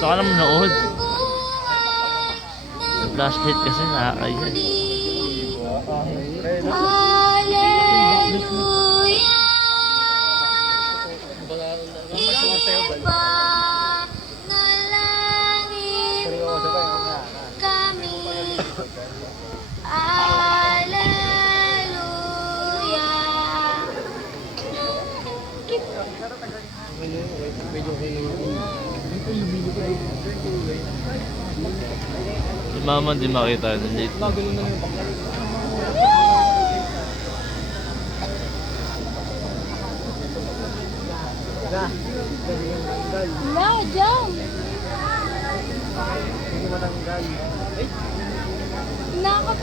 Baka naman naood. Yung flashlight kasi nakakaya. Hallelujah. Ipanalangin mo kami. Si mama di makita. Nandito. Wala, dyan. Nakap...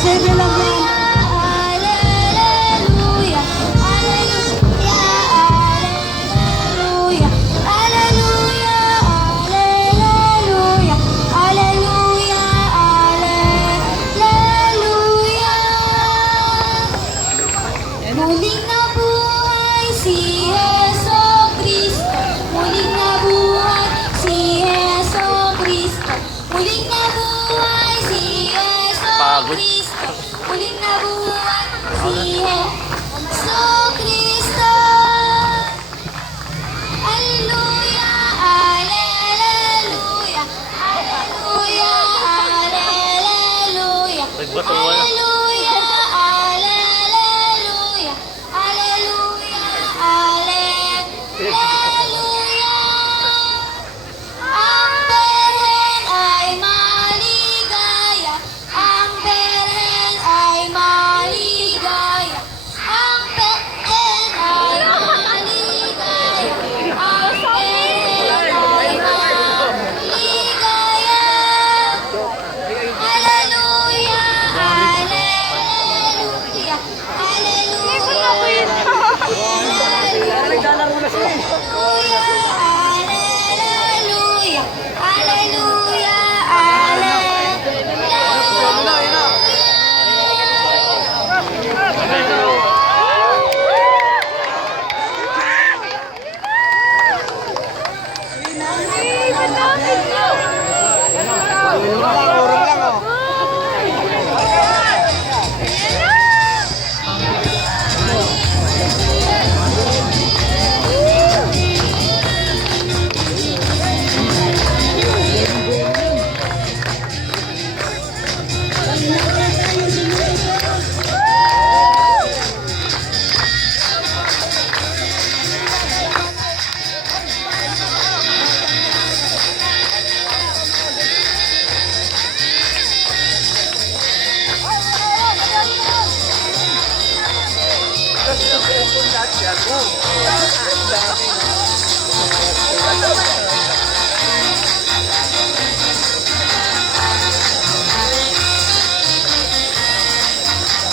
Sige lang yan. Hallelujah, hallelujah, hallelujah, hallelujah, hallelujah, hallelujah, hallelujah. Muling nabuhay si Jesucristo, muling nabuhay si Jesucristo, muling nabuhay si Jesucristo, muling nabuhay si Jesucristo. Alleluia, alleluia, alleluia, alleluia, Nagbatuan. alleluia, alleluia, alleluia, alleluia. Ang Birhen ay maligaya, ang Birhen ay maligaya, ang Birhen ay maligaya, ang Birhen ay maligaya. Hallelujah, hallelujah, hallelujah, hallelujah,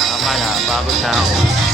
Tama na, bago na ako.